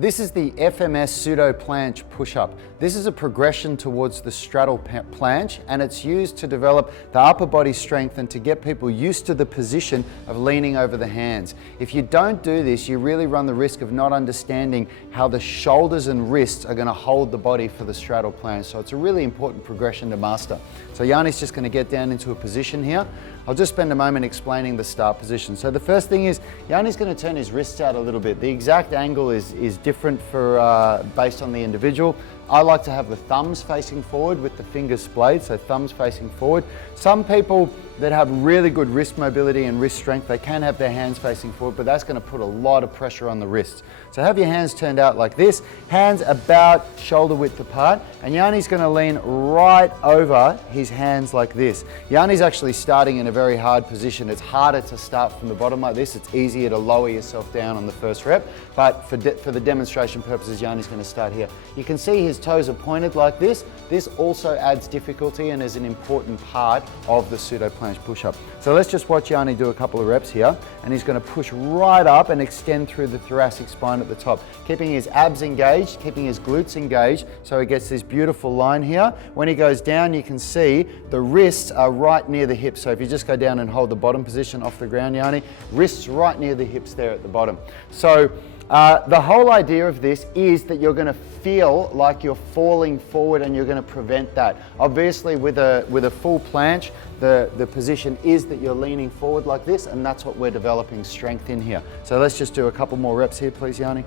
This is the FMS Pseudo Planche Push Up. This is a progression towards the straddle planche, and it's used to develop the upper body strength and to get people used to the position of leaning over the hands. If you don't do this, you really run the risk of not understanding how the shoulders and wrists are going to hold the body for the straddle planche. So it's a really important progression to master. So Yanni's just going to get down into a position here. I'll just spend a moment explaining the start position. So the first thing is, Yanni's going to turn his wrists out a little bit. The exact angle is different for based on the individual. I like to have the thumbs facing forward with the fingers splayed, so thumbs facing forward. Some people that have really good wrist mobility and wrist strength, they can have their hands facing forward, but that's going to put a lot of pressure on the wrists. So have your hands turned out like this, hands about shoulder width apart, and Yanni's going to lean right over his hands like this. Yanni's actually starting in a very hard position. It's harder to start from the bottom like this. It's easier to lower yourself down on the first rep, but for the demonstration purposes, Yanni's going to start here. You can see his toes are pointed like this. This also adds difficulty and is an important part of the Pseudo Planche Push Up. So let's just watch Yanni do a couple of reps here, and he's going to push right up and extend through the thoracic spine at the top, keeping his abs engaged, keeping his glutes engaged, so he gets this beautiful line here. When he goes down, you can see the wrists are right near the hips. So if you just go down and hold the bottom position off the ground, Yanni, wrists right near the hips there at the bottom. So the whole idea of this is that you're going to feel like you're falling forward, and you're going to prevent that. Obviously, with a full planche, the position is that you're leaning forward like this, and that's what we're developing strength in here. So let's just do a couple more reps here, please, Yanni.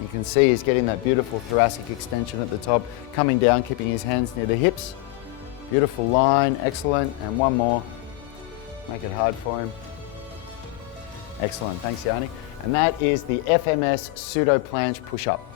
You can see he's getting that beautiful thoracic extension at the top, coming down, keeping his hands near the hips. Beautiful line, excellent. And one more. Make it hard for him. Excellent, thanks, Yanni. And that is the FMS Pseudo Planche Push Up.